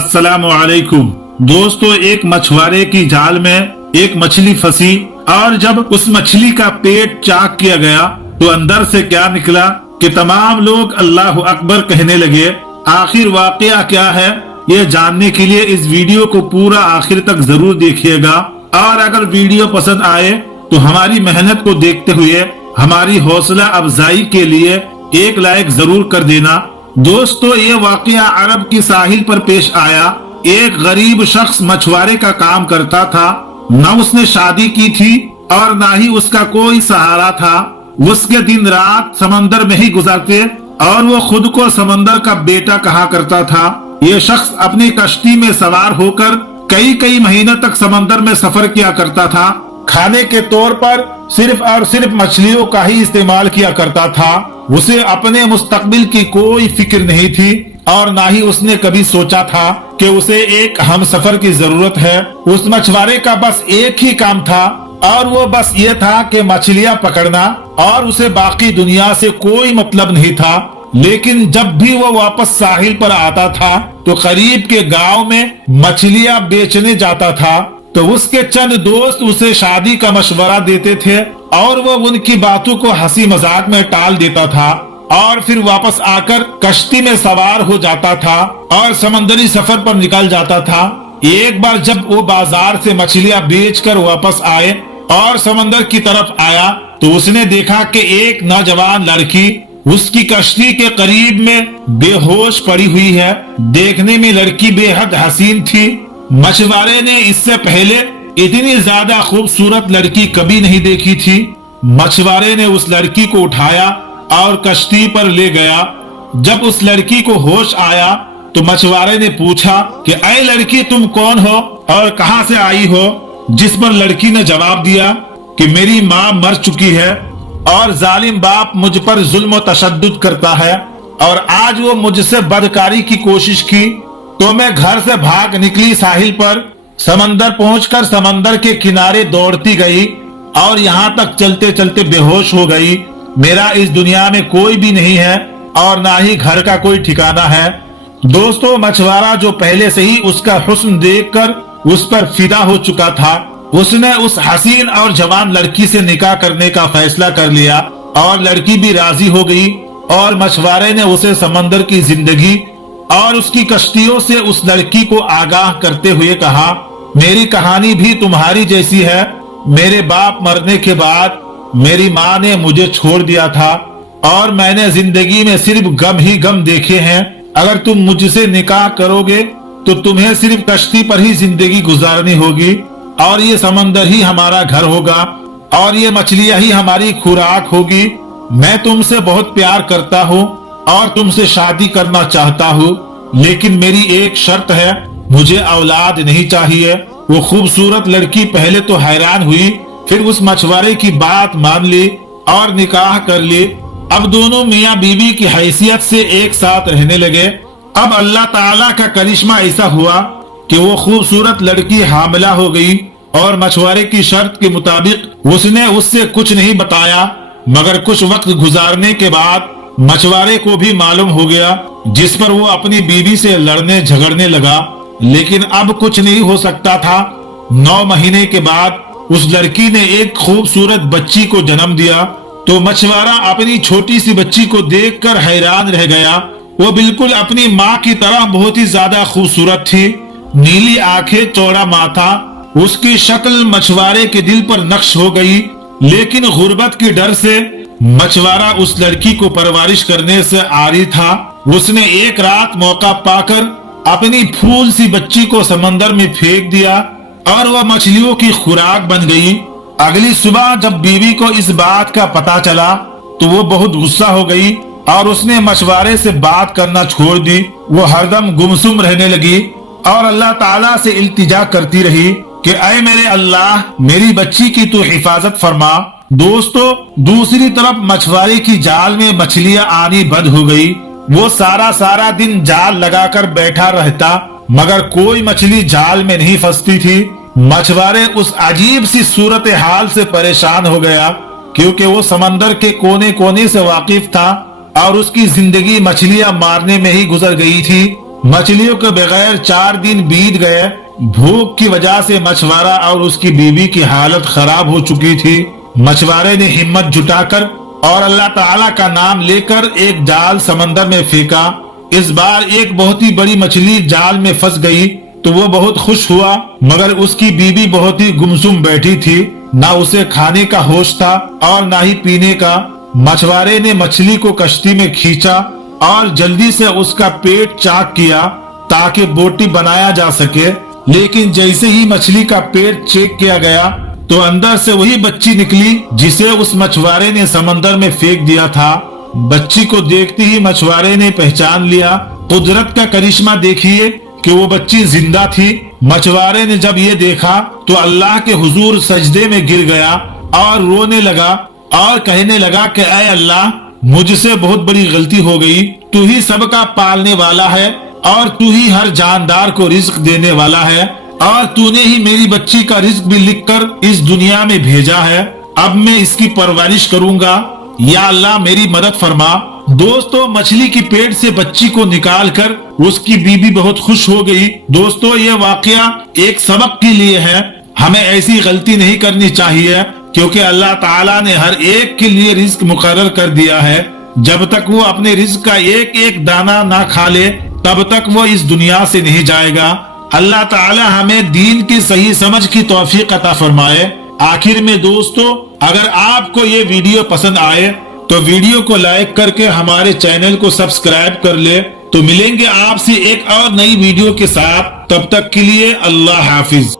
अस्सलामु अलैकुम। दोस्तों, एक मछुआरे की जाल में एक मछली फंसी और जब उस मछली का पेट चाक किया गया तो अंदर से क्या निकला कि तमाम लोग अल्लाह अकबर कहने लगे। आखिर वाकया क्या है, ये जानने के लिए इस वीडियो को पूरा आखिर तक जरूर देखिएगा। और अगर वीडियो पसंद आए तो हमारी मेहनत को देखते हुए हमारी हौसला अफजाई के लिए एक लाइक जरूर कर देना। दोस्तों, ये वाकया अरब की साहिल पर पेश आया। एक गरीब शख्स मछुआरे का काम करता था। न उसने शादी की थी और न ही उसका कोई सहारा था। उसके दिन रात समंदर में ही गुजरते और वो खुद को समंदर का बेटा कहा करता था। ये शख्स अपनी कश्ती में सवार होकर कई कई महीनों तक समंदर में सफर किया करता था। खाने के तौर पर सिर्फ और सिर्फ मछलियों का ही इस्तेमाल किया करता था। उसे अपने मुस्तकबिल की कोई फिक्र नहीं थी और ना ही उसने कभी सोचा था कि उसे एक हमसफर की जरूरत है। उस मछुआरे का बस एक ही काम था और वो बस ये था कि मछलियां पकड़ना, और उसे बाकी दुनिया से कोई मतलब नहीं था। लेकिन जब भी वो वापस साहिल पर आता था तो करीब के गांव में मछलियां बेचने जाता था। तो उसके चंद दोस्त उसे शादी का मशवरा देते थे और वो उनकी बातों को हंसी मजाक में टाल देता था और फिर वापस आकर कश्ती में सवार हो जाता था और समंदरी सफर पर निकल जाता था। एक बार जब वो बाजार से मछलियां बेचकर वापस आए और समंदर की तरफ आया तो उसने देखा कि एक नौजवान लड़की उसकी कश्ती के करीब में बेहोश पड़ी हुई है। देखने में लड़की बेहद हसीन थी। मछुआरे ने इससे पहले इतनी ज्यादा खूबसूरत लड़की कभी नहीं देखी थी। मछुआरे ने उस लड़की को उठाया और कश्ती पर ले गया। जब उस लड़की को होश आया तो मछुआरे ने पूछा कि ऐ लड़की, तुम कौन हो और कहां से आई हो? जिस पर लड़की ने जवाब दिया कि मेरी माँ मर चुकी है और जालिम बाप मुझ पर जुल्म व तशद्दुद करता है और आज वो मुझसे बदकारी की कोशिश की तो मैं घर से भाग निकली। साहिल पर समंदर पहुंचकर समंदर के किनारे दौड़ती गई और यहाँ तक चलते चलते बेहोश हो गई। मेरा इस दुनिया में कोई भी नहीं है और ना ही घर का कोई ठिकाना है। दोस्तों, मछुआरा जो पहले से ही उसका हुस्न देखकर उस पर फिदा हो चुका था, उसने उस हसीन और जवान लड़की से निकाह करने का फैसला कर लिया और लड़की भी राजी हो गई। और मछुआरे ने उसे समंदर की जिंदगी और उसकी कश्तियों से उस लड़की को आगाह करते हुए कहा, मेरी कहानी भी तुम्हारी जैसी है। मेरे बाप मरने के बाद मेरी माँ ने मुझे छोड़ दिया था और मैंने जिंदगी में सिर्फ गम ही गम देखे हैं। अगर तुम मुझसे निकाह करोगे तो तुम्हें सिर्फ कश्ती पर ही जिंदगी गुजारनी होगी और ये समंदर ही हमारा घर होगा और ये मछलियां ही हमारी खुराक होगी। मैं तुमसे बहुत प्यार करता हूँ और तुमसे शादी करना चाहता हूँ, लेकिन मेरी एक शर्त है, मुझे औलाद नहीं चाहिए। वो खूबसूरत लड़की पहले तो हैरान हुई, फिर उस मछुआरे की बात मान ली और निकाह कर ली। अब दोनों मियाँ बीवी की हैसियत से एक साथ रहने लगे। अब अल्लाह ताला का करिश्मा ऐसा हुआ कि वो खूबसूरत लड़की हामिला हो गई और मछुआरे की शर्त के मुताबिक उसने उससे कुछ नहीं बताया। मगर कुछ वक्त गुजारने के बाद मछुआरे को भी मालूम हो गया, जिस पर वो अपनी बीवी से लड़ने झगड़ने लगा। लेकिन अब कुछ नहीं हो सकता था। 9 महीने के बाद उस लड़की ने एक खूबसूरत बच्ची को जन्म दिया। तो मछुआरा अपनी छोटी सी बच्ची को देखकर हैरान रह गया। वो बिल्कुल अपनी माँ की तरह बहुत ही ज्यादा खूबसूरत थी। नीली आंखें, चौड़ा माथा, उसकी शक्ल मछुआरे के दिल पर नक्श हो गई। लेकिन गुर्बत के डर से मछुआरा उस लड़की को परवरिश करने से आरी था। उसने एक रात मौका पाकर अपनी फूल सी बच्ची को समंदर में फेंक दिया और वह मछलियों की खुराक बन गई। अगली सुबह जब बीवी को इस बात का पता चला तो वो बहुत गुस्सा हो गई और उसने मछुआरे से बात करना छोड़ दी। वो हरदम गुमसुम रहने लगी और अल्लाह ताला से इल्तिजा करती रही कि ऐ मेरे अल्लाह, मेरी बच्ची की तू हिफाजत फरमा। दोस्तों, दूसरी तरफ मछुआरे की जाल में मछलियां आनी बंद हो गई। वो सारा दिन जाल लगाकर बैठा रहता मगर कोई मछली जाल में नहीं फंसती थी। मछुआरे उस अजीब सी सूरत हाल से परेशान हो गया क्योंकि वो समंदर के कोने कोने से वाकिफ था और उसकी जिंदगी मछलियां मारने में ही गुजर गई थी। मछलियों के बगैर 4 दिन बीत गए। भूख की वजह से मछुआरा और उसकी बीवी की हालत खराब हो चुकी थी। मछुआरे ने हिम्मत जुटाकर और अल्लाह ताला का नाम लेकर एक जाल समंदर में फेंका। इस बार एक बहुत ही बड़ी मछली जाल में फंस गई तो वो बहुत खुश हुआ, मगर उसकी बीवी बहुत ही गुमसुम बैठी थी। ना उसे खाने का होश था और ना ही पीने का। मछुआरे ने मछली को कश्ती में खींचा और जल्दी से उसका पेट चाक किया ताकि बोटी बनाया जा सके। लेकिन जैसे ही मछली का पेट चेक किया गया तो अंदर से वही बच्ची निकली जिसे उस मछुआरे ने समंदर में फेंक दिया था। बच्ची को देखते ही मछुआरे ने पहचान लिया। कुदरत का करिश्मा देखिए कि वो बच्ची जिंदा थी। मछुआरे ने जब ये देखा तो अल्लाह के हुजूर सजदे में गिर गया और रोने लगा और कहने लगा कि ऐ अल्लाह, मुझसे बहुत बड़ी गलती हो गई। तू ही सबका पालने वाला है और तू ही हर जानदार को रिज्क देने वाला है और तूने ही मेरी बच्ची का रिज्क भी लिखकर इस दुनिया में भेजा है। अब मैं इसकी परवरिश करूंगा, या अल्लाह मेरी मदद फरमा। दोस्तों, मछली की पेट से बच्ची को निकालकर उसकी बीबी बहुत खुश हो गई। दोस्तों, ये वाकया एक सबक के लिए है। हमें ऐसी गलती नहीं करनी चाहिए क्योंकि अल्लाह ताला ने हर एक के लिए रिज्क मुकर्रर कर दिया है। जब तक वो अपने रिज्क का एक एक दाना ना खा ले तब तक वो इस दुनिया से नहीं जाएगा। अल्लाह ताला हमें दीन की सही समझ की तौफीक अता फरमाए। आखिर में दोस्तों, अगर आपको ये वीडियो पसंद आए तो वीडियो को लाइक करके हमारे चैनल को सब्सक्राइब कर ले। तो मिलेंगे आपसे एक और नई वीडियो के साथ। तब तक के लिए अल्लाह हाफिज।